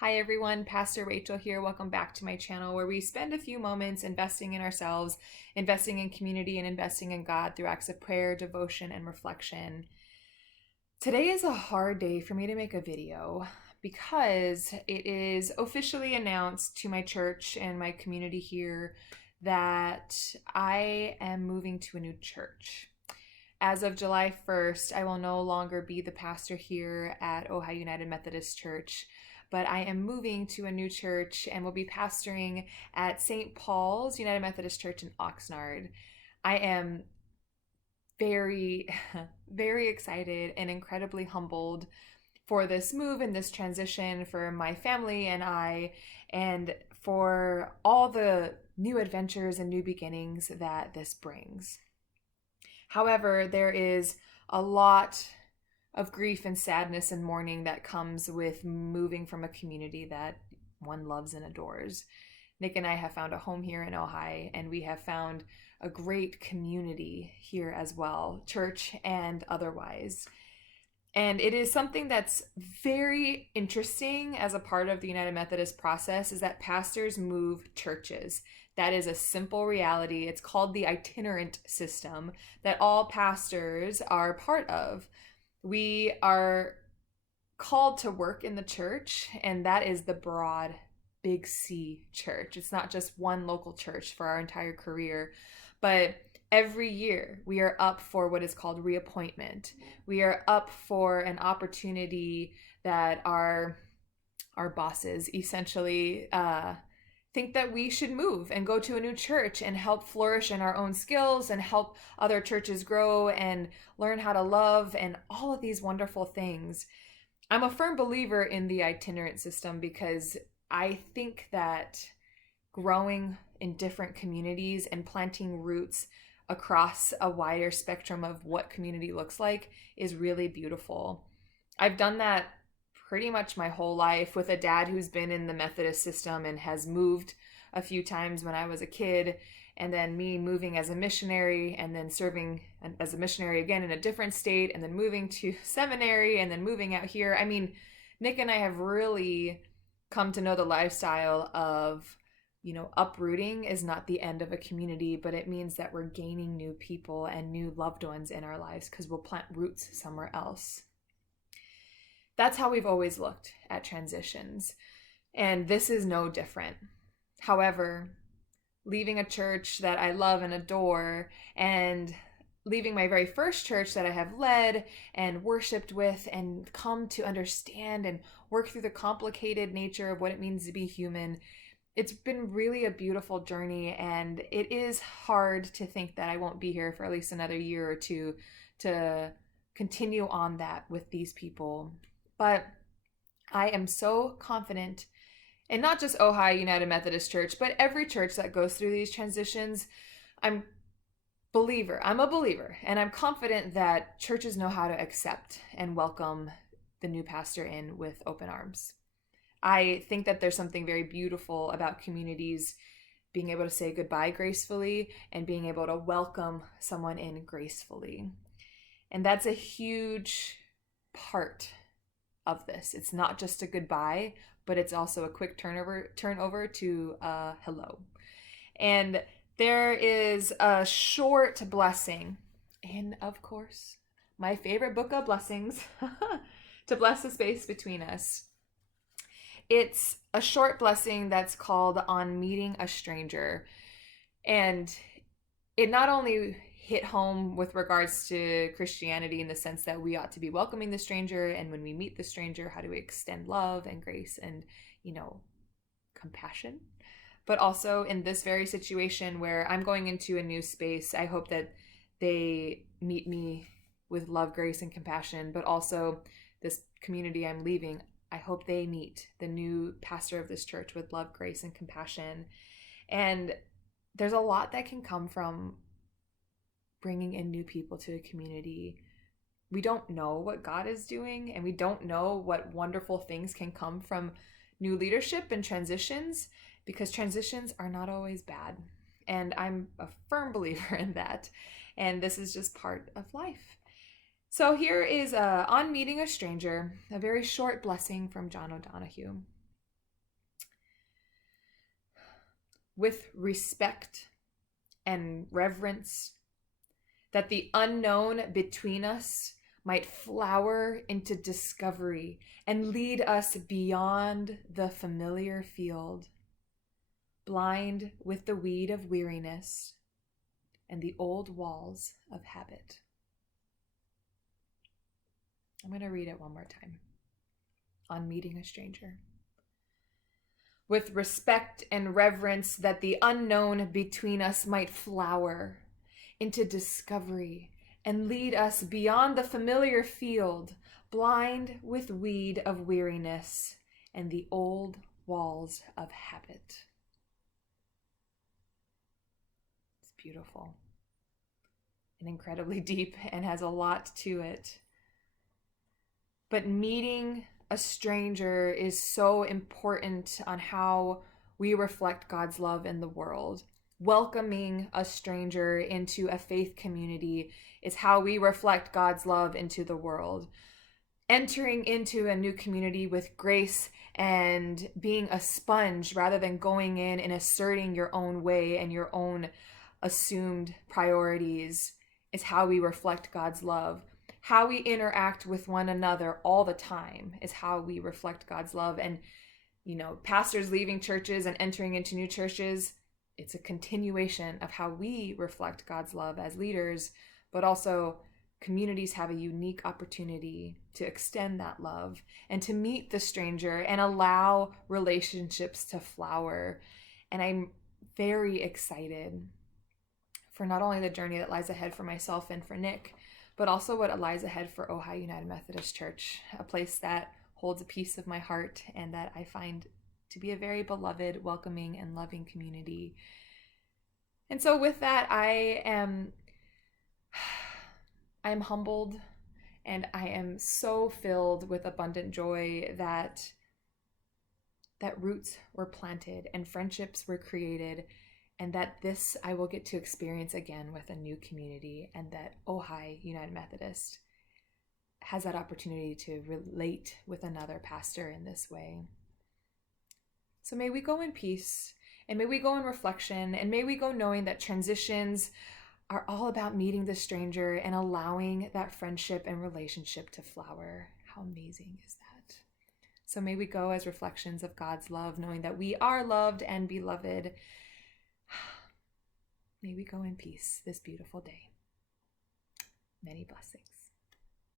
Hi everyone, Pastor Rachel here. Welcome back to my channel where we spend a few moments investing in ourselves, investing in community, and investing in God through acts of prayer, devotion, and reflection. Today is a hard day for me to make a video because it is officially announced to my church and my community here that I am moving to a new church. As of July 1st, I will no longer be the pastor here at Ojai United Methodist Church, but I am moving to a new church and will be pastoring at St. Paul's United Methodist Church in Oxnard. I am very, very excited and incredibly humbled for this move and this transition for my family and I, and for all the new adventures and new beginnings that this brings. However, there is a lot of grief and sadness and mourning that comes with moving from a community that one loves and adores. Nick and I have found a home here in Ojai, and we have found a great community here as well, church and otherwise. And it is something that's very interesting as a part of the United Methodist process is that pastors move churches. That is a simple reality. It's called the itinerant system that all pastors are part of. We are called to work in the church, and that is the broad, big C church. It's not just one local church for our entire career, but every year we are up for what is called reappointment. We are up for an opportunity that our bosses essentially think that we should move and go to a new church and help flourish in our own skills and help other churches grow and learn how to love and all of these wonderful things. I'm a firm believer in the itinerant system because I think that growing in different communities and planting roots across a wider spectrum of what community looks like is really beautiful. I've done that pretty much my whole life with a dad who's been in the Methodist system and has moved a few times when I was a kid, and then me moving as a missionary and then serving as a missionary again in a different state and then moving to seminary and then moving out here. I mean, Nick and I have really come to know the lifestyle of, uprooting is not the end of a community, but it means that we're gaining new people and new loved ones in our lives because we'll plant roots somewhere else. That's how we've always looked at transitions, and this is no different. However, leaving a church that I love and adore and leaving my very first church that I have led and worshiped with and come to understand and work through the complicated nature of what it means to be human, it's been really a beautiful journey, and it is hard to think that I won't be here for at least another year or two to continue on that with these people. But I am so confident, and not just Ojai United Methodist Church, but every church that goes through these transitions. I'm a believer, and I'm confident that churches know how to accept and welcome the new pastor in with open arms. I think that there's something very beautiful about communities being able to say goodbye gracefully and being able to welcome someone in gracefully. And that's a huge part of this. It's not just a goodbye, but it's also a quick turnover to hello. And there is a short blessing in, of course, my favorite book of blessings to bless the space between us. It's a short blessing that's called On Meeting a Stranger. And it not only hit home with regards to Christianity in the sense that we ought to be welcoming the stranger, and when we meet the stranger, how do we extend love and grace and, compassion? But also in this very situation where I'm going into a new space, I hope that they meet me with love, grace, and compassion, but also this community I'm leaving, I hope they meet the new pastor of this church with love, grace, and compassion. And there's a lot that can come from bringing in new people to a community. We don't know what God is doing, and we don't know what wonderful things can come from new leadership and transitions, because transitions are not always bad. And I'm a firm believer in that. And this is just part of life. So here is On Meeting a Stranger, a very short blessing from John ODonohue. with respect and reverence, that the unknown between us might flower into discovery and lead us beyond the familiar field, blind with the weed of weariness and the old walls of habit. I'm going to read it one more time. On meeting a stranger. With respect and reverence, that the unknown between us might flower into discovery and lead us beyond the familiar field, blind with weed of weariness and the old walls of habit. It's beautiful and incredibly deep and has a lot to it. But meeting a stranger is so important on how we reflect God's love in the world. Welcoming a stranger into a faith community is how we reflect God's love into the world. Entering into a new community with grace and being a sponge rather than going in and asserting your own way and your own assumed priorities is how we reflect God's love. How we interact with one another all the time is how we reflect God's love. And, pastors leaving churches and entering into new churches, it's a continuation of how we reflect God's love as leaders, but also communities have a unique opportunity to extend that love and to meet the stranger and allow relationships to flower. And I'm very excited for not only the journey that lies ahead for myself and for Nick, but also what lies ahead for Ojai United Methodist Church, a place that holds a piece of my heart and that I find to be a very beloved, welcoming, and loving community. And so with that, I am humbled and I am so filled with abundant joy that roots were planted and friendships were created, and that this I will get to experience again with a new community, and that Ojai United Methodist has that opportunity to relate with another pastor in this way. So may we go in peace, and may we go in reflection, and may we go knowing that transitions are all about meeting the stranger and allowing that friendship and relationship to flower. How amazing is that? So may we go as reflections of God's love, knowing that we are loved and beloved. May we go in peace this beautiful day. Many blessings.